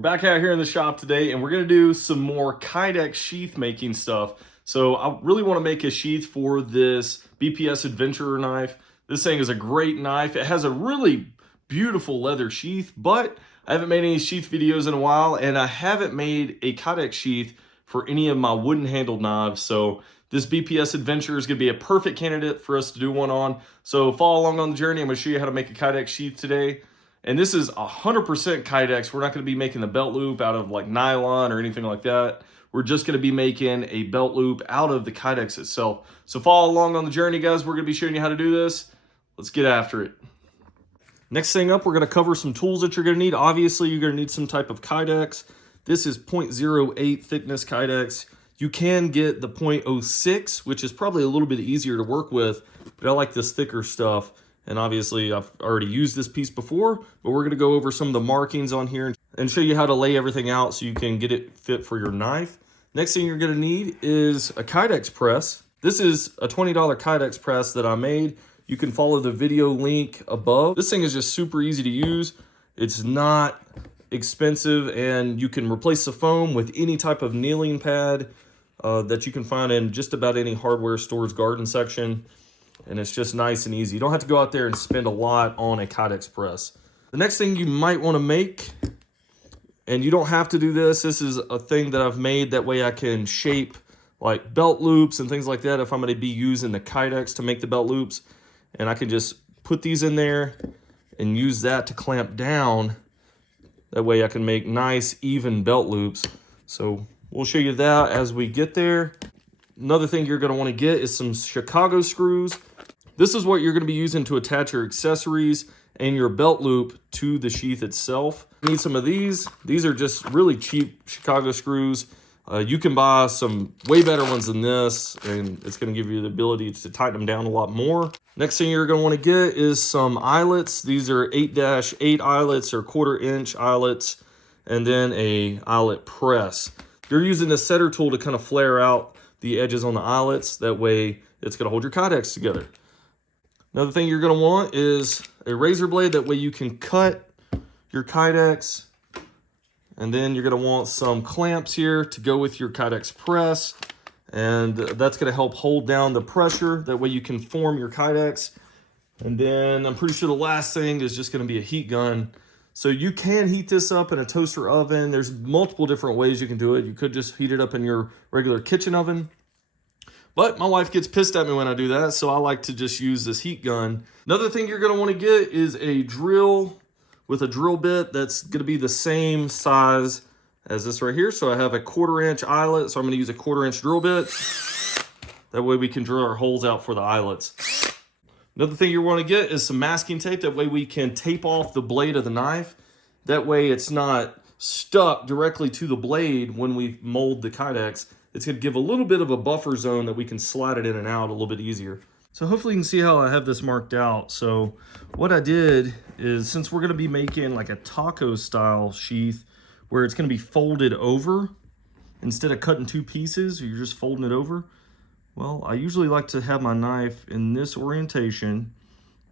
We're back out here in the shop today and we're gonna do some more Kydex sheath making stuff. So I really wanna make a sheath for this BPS Adventurer knife. This thing is a great knife. It has a really beautiful leather sheath, but I haven't made any sheath videos in a while and I haven't made a Kydex sheath for any of my wooden handled knives. So this BPS Adventurer is gonna be a perfect candidate for us to do one on. So follow along on the journey. I'm gonna show you how to make a Kydex sheath today. And this is 100% Kydex. We're not going to be making the belt loop out of like nylon or anything like that. We're just going to be making a belt loop out of the Kydex itself. So follow along on the journey, guys. We're going to be showing you how to do this. Let's get after it. Next thing up, we're going to cover some tools that you're going to need. Obviously, you're going to need some type of Kydex. This is 0.08 thickness Kydex. You can get the 0.06, which is probably a little bit easier to work with, but I like this thicker stuff. And obviously I've already used this piece before, but we're gonna go over some of the markings on here and show you how to lay everything out so you can get it fit for your knife. Next thing you're gonna need is a Kydex press. This is a $20 Kydex press that I made. You can follow the video link above. This thing is just super easy to use. It's not expensive and you can replace the foam with any type of kneeling pad that you can find in just about any hardware store's garden section. And it's just nice and easy. You don't have to go out there and spend a lot on a Kydex press. The next thing you might want to make, and you don't have to do this, this is a thing that I've made, that way I can shape like belt loops and things like that if I'm going to be using the Kydex to make the belt loops. And I can just put these in there and use that to clamp down. That way I can make nice, even belt loops. So we'll show you that as we get there. Another thing you're going to want to get is some Chicago screws. This is what you're going to be using to attach your accessories and your belt loop to the sheath itself. You need some of these. These are just really cheap Chicago screws. You can buy some way better ones than this, and it's going to give you the ability to tighten them down a lot more. Next thing you're going to want to get is some eyelets. These are 8-8 eyelets or 1/4 inch eyelets, and then a eyelet press. You're using a setter tool to kind of flare out the edges on the eyelets. That way it's going to hold your Kydex together. Another thing you're going to want is a razor blade. That way you can cut your Kydex. And then you're going to want some clamps here to go with your Kydex press. And that's going to help hold down the pressure. That way you can form your Kydex. And then I'm pretty sure the last thing is just going to be a heat gun. So you can heat this up in a toaster oven. There's multiple different ways you can do it. You could just heat it up in your regular kitchen oven. But my wife gets pissed at me when I do that, so I like to just use this heat gun. Another thing you're going to want to get is a drill with a drill bit that's going to be the same size as this right here. So I have a 1/4 inch eyelet, so I'm going to use a 1/4 inch drill bit. That way we can drill our holes out for the eyelets. Another thing you want to get is some masking tape. That way we can tape off the blade of the knife. That way it's not stuck directly to the blade when we mold the Kydex. It's going to give a little bit of a buffer zone that we can slide it in and out a little bit easier. So hopefully you can see how I have this marked out. So what I did is, since we're going to be making like a taco style sheath where it's going to be folded over, instead of cutting two pieces, you're just folding it over. Well, I usually like to have my knife in this orientation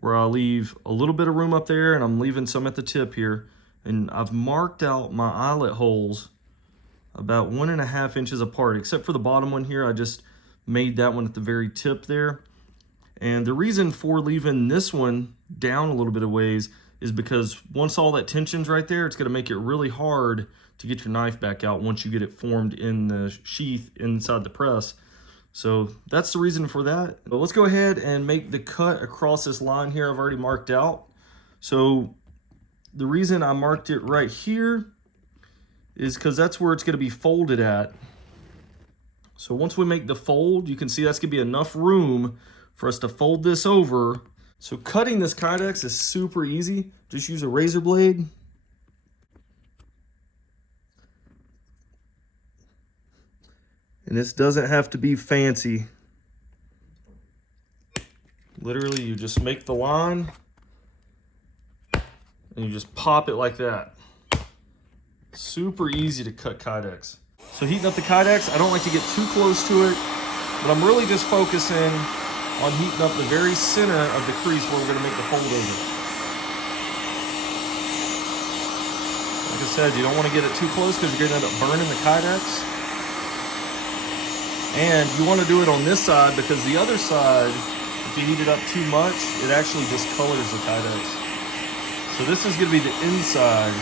where I leave a little bit of room up there and I'm leaving some at the tip here. And I've marked out my eyelet holes about 1.5 inches apart, except for the bottom one here. I just made that one at the very tip there. And the reason for leaving this one down a little bit of ways is because once all that tension's right there, it's going to make it really hard to get your knife back out once you get it formed in the sheath inside the press. So that's the reason for that. But let's go ahead and make the cut across this line here I've already marked out. So the reason I marked it right here is because that's where it's going to be folded at. So once we make the fold, you can see that's going to be enough room for us to fold this over. So cutting this Kydex is super easy. Just use a razor blade. And this doesn't have to be fancy. Literally, you just make the line and you just pop it like that. Super easy to cut Kydex. So heating up the Kydex, I don't like to get too close to it, but I'm really just focusing on heating up the very center of the crease where we're going to make the fold over. Like I said, you don't want to get it too close because you're going to end up burning the Kydex. And you want to do it on this side because the other side, if you heat it up too much, it actually discolors the Kydex. So this is going to be the inside.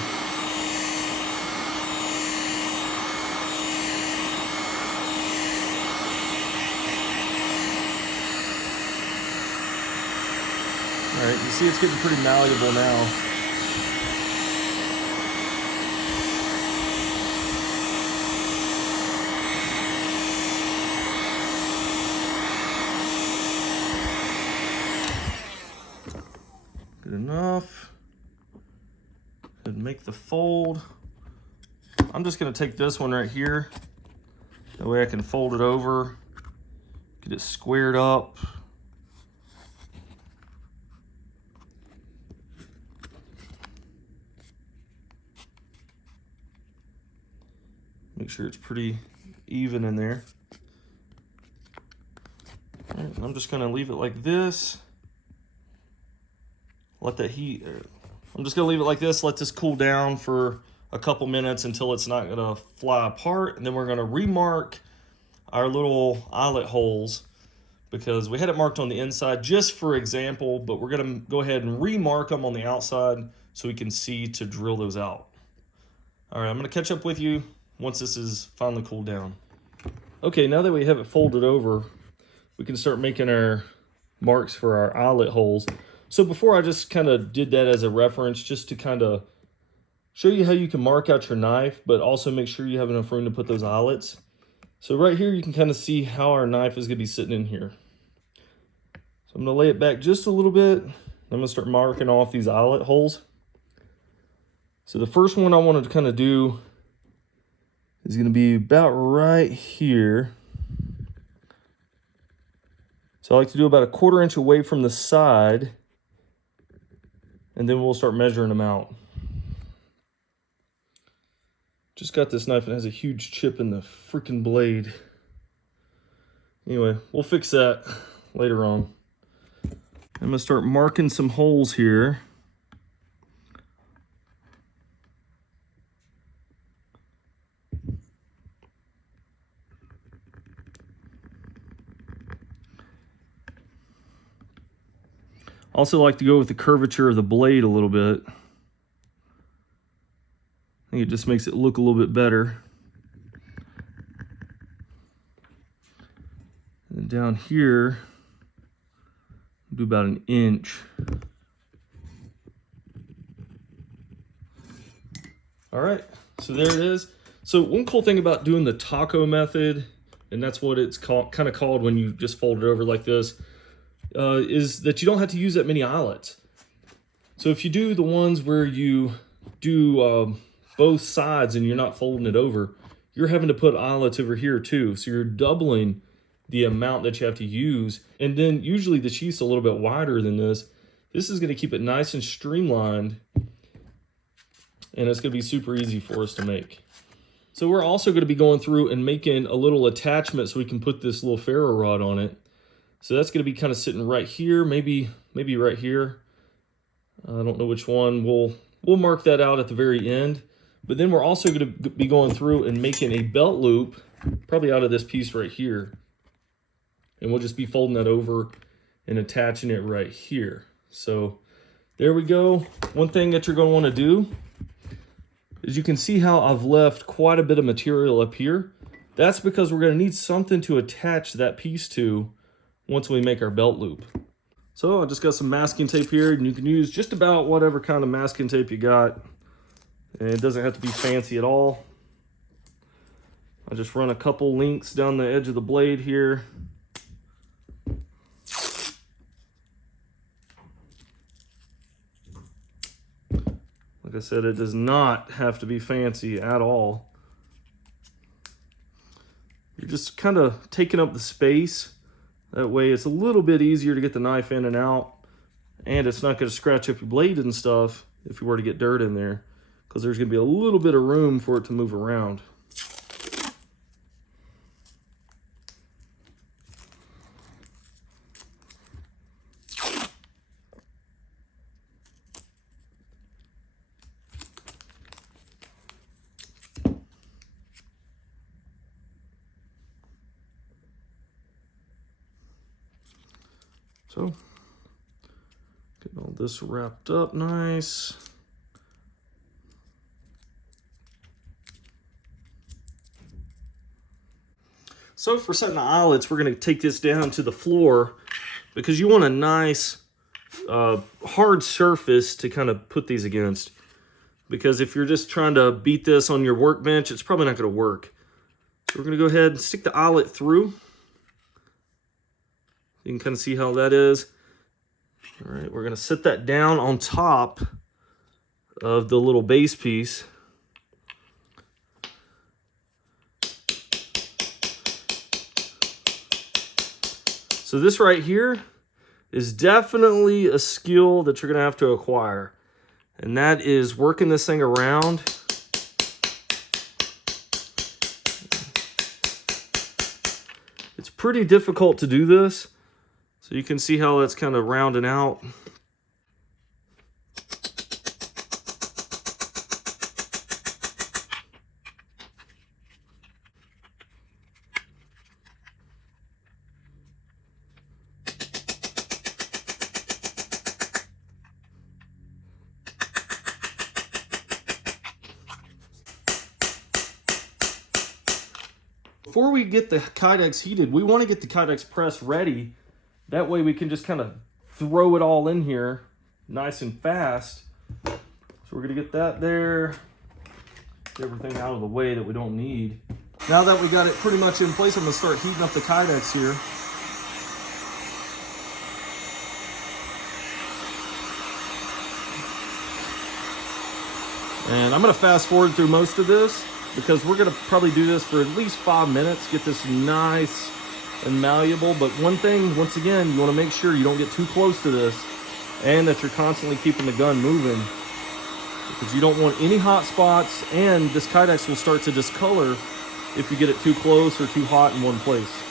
All right, you see it's getting pretty malleable now. Good enough. Good, make the fold. I'm just gonna take this one right here. That way I can fold it over, get it squared up. Make sure it's pretty even in there. All right, I'm just gonna leave it like this. Let that heat, I'm just gonna leave it like this, let this cool down for a couple minutes until it's not gonna fly apart. And then we're gonna remark our little eyelet holes because we had it marked on the inside just for example, but we're gonna go ahead and remark them on the outside so we can see to drill those out. All right, I'm gonna catch up with you once this is finally cooled down. Okay, now that we have it folded over, we can start making our marks for our eyelet holes. So before I just kind of did that as a reference, just to kind of show you how you can mark out your knife, but also make sure you have enough room to put those eyelets. So right here, you can kind of see how our knife is gonna be sitting in here. So I'm gonna lay it back just a little bit. I'm gonna start marking off these eyelet holes. So the first one I wanted to kind of do is gonna be about right here. So I like to do about a 1/4 inch away from the side, and then we'll start measuring them out. Just got this knife and it has a huge chip in the freaking blade. Anyway, we'll fix that later on. I'm gonna start marking some holes here. Also like to go with the curvature of the blade a little bit. I think it just makes it look a little bit better. And down here, do about 1 inch. All right, so there it is. So one cool thing about doing the taco method, and that's what it's kind of called when you just fold it over like this, is that you don't have to use that many eyelets. So if you do the ones where you do both sides and you're not folding it over, you're having to put eyelets over here too. So you're doubling the amount that you have to use. And then usually the sheath's a little bit wider than this. This is gonna keep it nice and streamlined, and it's gonna be super easy for us to make. So we're also gonna be going through and making a little attachment so we can put this little ferro rod on it. So that's gonna be kind of sitting right here, maybe right here. I don't know which one. We'll mark that out at the very end. But then we're also gonna be going through and making a belt loop, probably out of this piece right here. And we'll just be folding that over and attaching it right here. So there we go. One thing that you're gonna wanna do is you can see how I've left quite a bit of material up here. That's because we're gonna need something to attach that piece to once we make our belt loop. So I just got some masking tape here, and you can use just about whatever kind of masking tape you got. And it doesn't have to be fancy at all. I just run a couple links down the edge of the blade here. Like I said, it does not have to be fancy at all. You're just kind of taking up the space. That way it's a little bit easier to get the knife in and out, and it's not going to scratch up your blade and stuff if you were to get dirt in there, because there's going to be a little bit of room for it to move around. So, getting all this wrapped up nice. So for setting the eyelets, we're going to take this down to the floor because you want a nice hard surface to kind of put these against. Because if you're just trying to beat this on your workbench, it's probably not going to work. So we're going to go ahead and stick the eyelet through. You can kind of see how that is. All right, we're going to set that down on top of the little base piece. So this right here is definitely a skill that you're going to have to acquire. And that is working this thing around. It's pretty difficult to do this. So you can see how that's kind of rounding out. Before we get the Kydex heated, we want to get the Kydex Press ready. That way we can just kind of throw it all in here nice and fast. So we're going to get that there. Get everything out of the way that we don't need. Now that we got it pretty much in place, I'm going to start heating up the Kydex here. And I'm going to fast forward through most of this because we're going to probably do this for at least 5 minutes, get this nice and malleable. But one thing, once again, you want to make sure you don't get too close to this and that you're constantly keeping the gun moving because you don't want any hot spots, and this Kydex will start to discolor if you get it too close or too hot in one place.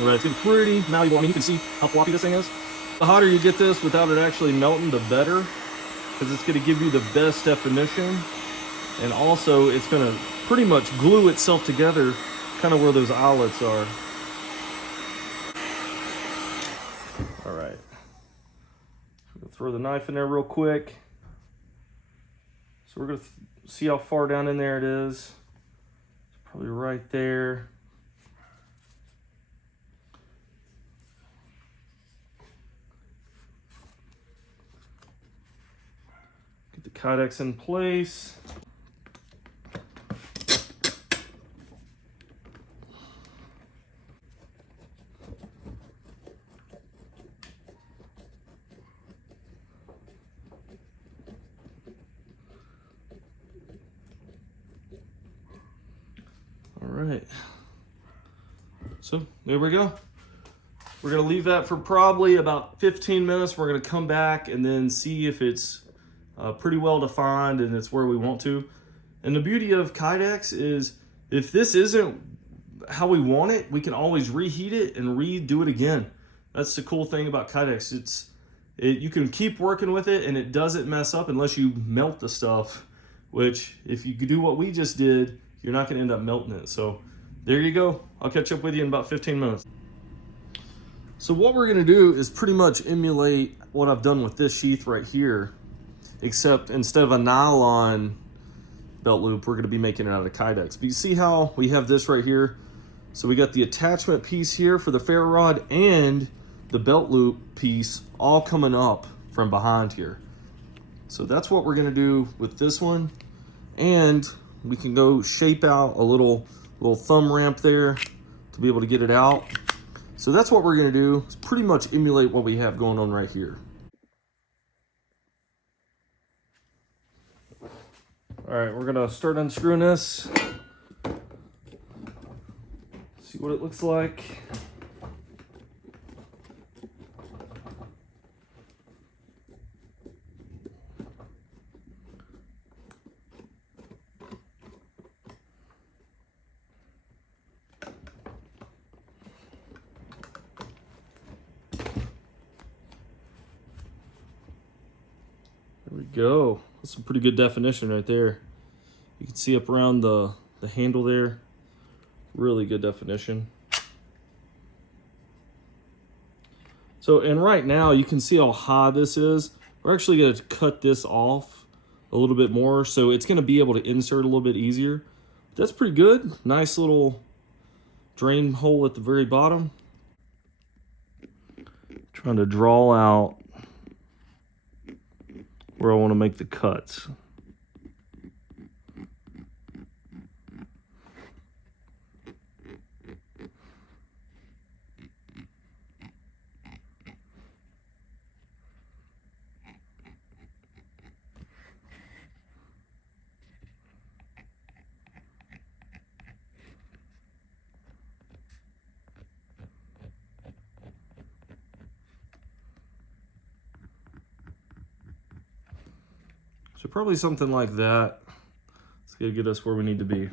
All right, it's getting pretty malleable. I mean, you can see how floppy this thing is. The hotter you get this without it actually melting, the better, because it's going to give you the best definition. And also, it's going to pretty much glue itself together kind of where those eyelets are. All right. I'm going to throw the knife in there real quick. So we're going to see how far down in there it is. It's probably right there. Get the Kydex in place. All right. So there we go. We're gonna leave that for probably about 15 minutes. We're gonna come back and then see if it's pretty well defined and it's where we want to. And the beauty of Kydex is if this isn't how we want it, we can always reheat it and redo it again. That's the cool thing about Kydex. You can keep working with it and it doesn't mess up unless you melt the stuff, which if you do what we just did, you're not gonna end up melting it. So there you go. I'll catch up with you in about 15 minutes. So what we're gonna do is pretty much emulate what I've done with this sheath right here, except instead of a nylon belt loop, we're gonna be making it out of Kydex. But you see how we have this right here? So we got the attachment piece here for the ferro rod and the belt loop piece all coming up from behind here. So that's what we're gonna do with this one. And we can go shape out a little thumb ramp there to be able to get it out. So that's what we're gonna do, is pretty much emulate what we have going on right here. All right, we're gonna start unscrewing this. See what it looks like. There we go. That's some pretty good definition right there. You can see up around the handle there. Really good definition. So, and right now you can see how high this is. We're actually going to cut this off a little bit more, so it's going to be able to insert a little bit easier. That's pretty good. Nice little drain hole at the very bottom. Trying to draw out where I want to make the cuts. So probably something like that. It's gonna get us where we need to be.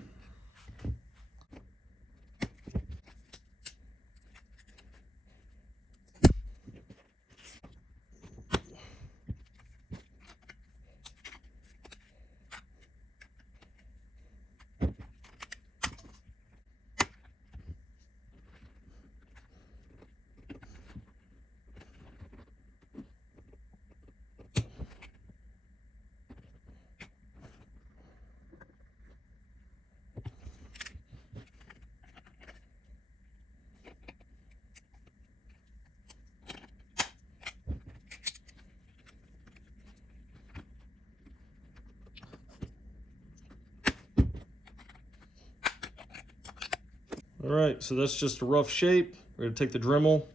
All right, so that's just a rough shape. We're gonna take the Dremel,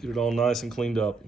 get it all nice and cleaned up.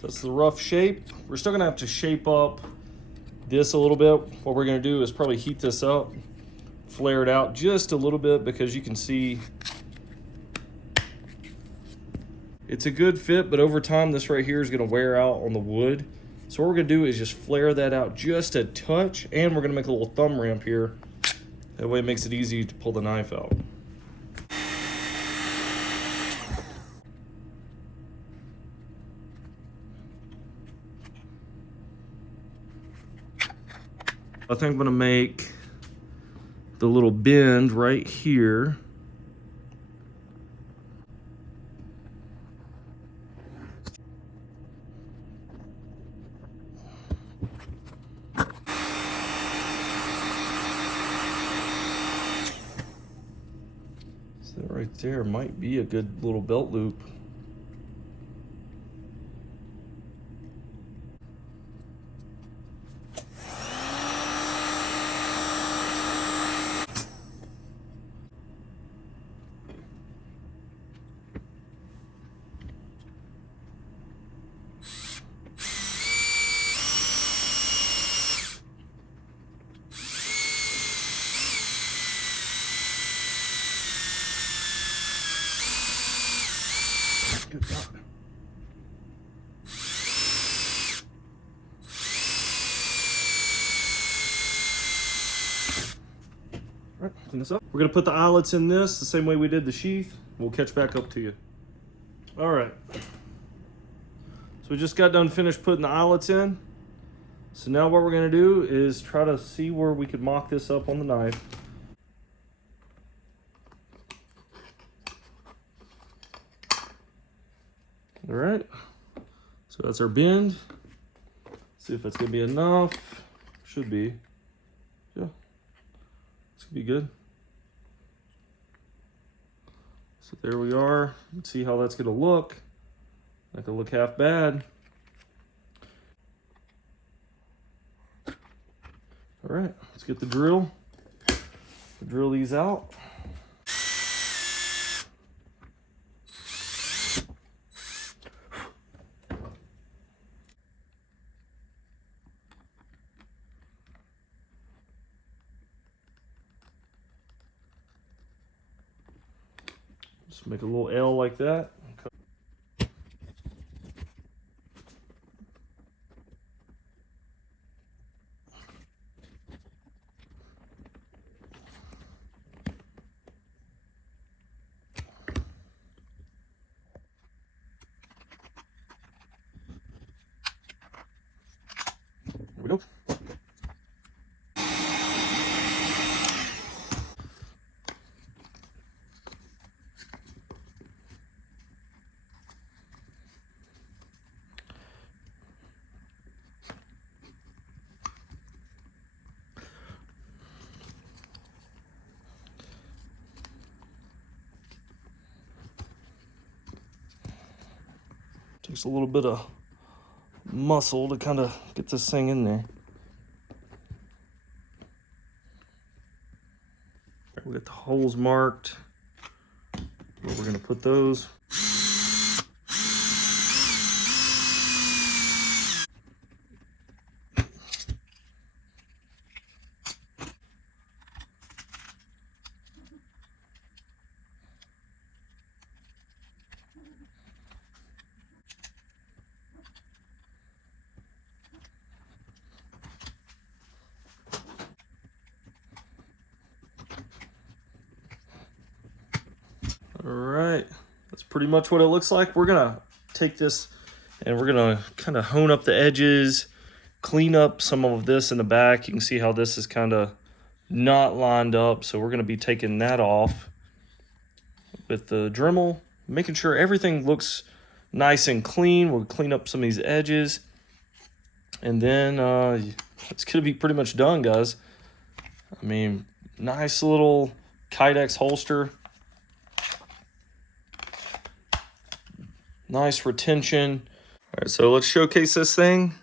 So that's the rough shape. We're still gonna have to shape up this a little bit. What we're gonna do is probably heat this up, flare it out just a little bit, because you can see it's a good fit, but over time this right here is gonna wear out on the wood. So what we're gonna do is just flare that out just a touch, and we're gonna make a little thumb ramp here. That way it makes it easy to pull the knife out. I think I'm gonna make the little bend right here. So that right there might be a good little belt loop. All right, clean this up. We're gonna put the eyelets in this the same way we did the sheath. We'll catch back up to you. All right. So we just got done finished putting the eyelets in. So now what we're gonna do is try to see where we could mock this up on the knife. All right, so that's our bend. See if that's gonna be enough. Should be. Yeah, this could be good. So there we are. Let's see how that's gonna look. Not gonna look half bad. All right, let's get the drill. Drill these out. Just make a little L like that. There we go. Takes a little bit of muscle to kind of get this thing in there. Right, we got the holes marked where we're going to put those. All right, that's pretty much what it looks like. We're gonna take this and we're gonna kind of hone up the edges, clean up some of this in the back. You can see how this is kind of not lined up. So we're gonna be taking that off with the Dremel, making sure everything looks nice and clean. We'll clean up some of these edges. And then it's gonna be pretty much done, guys. I mean, nice little Kydex holster. Nice retention. All right, so let's showcase this thing.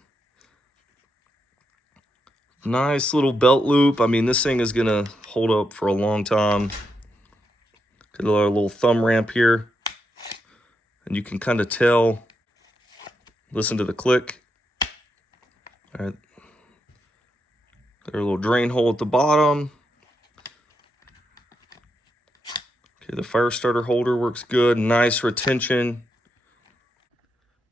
Nice little belt loop. I mean, this thing is gonna hold up for a long time. Got a little thumb ramp here. And you can kind of tell, listen to the click. All right. Got a little drain hole at the bottom. Okay, the fire starter holder works good. Nice retention.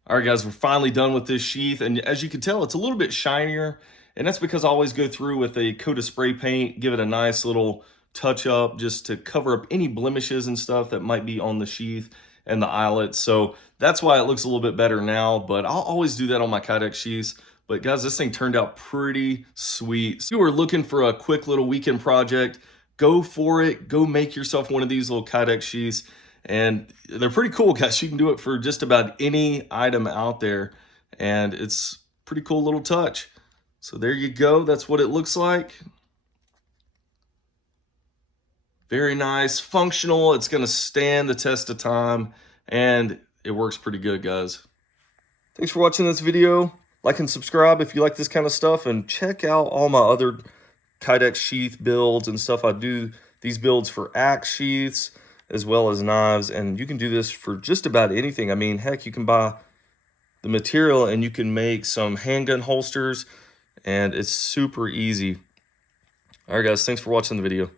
All right, guys, we're finally done with this sheath. And as you can tell, it's a little bit shinier. And that's because I always go through with a coat of spray paint, give it a nice little touch up just to cover up any blemishes and stuff that might be on the sheath and the eyelets. So that's why it looks a little bit better now, but I'll always do that on my Kydex sheaths. But guys, this thing turned out pretty sweet. So if you were looking for a quick little weekend project, go for it. Go make yourself one of these little Kydex sheaths. And they're pretty cool, guys. You can do it for just about any item out there. And it's pretty cool little touch. So there you go. That's what it looks like. Very nice, functional. It's going to stand the test of time. And it works pretty good, guys. Thanks for watching this video. Like and subscribe if you like this kind of stuff. And check out all my other Kydex sheath builds and stuff. I do these builds for axe sheaths as well as knives, and you can do this for just about anything. I mean, heck, you can buy the material and you can make some handgun holsters, and it's super easy. All right, guys, thanks for watching the video.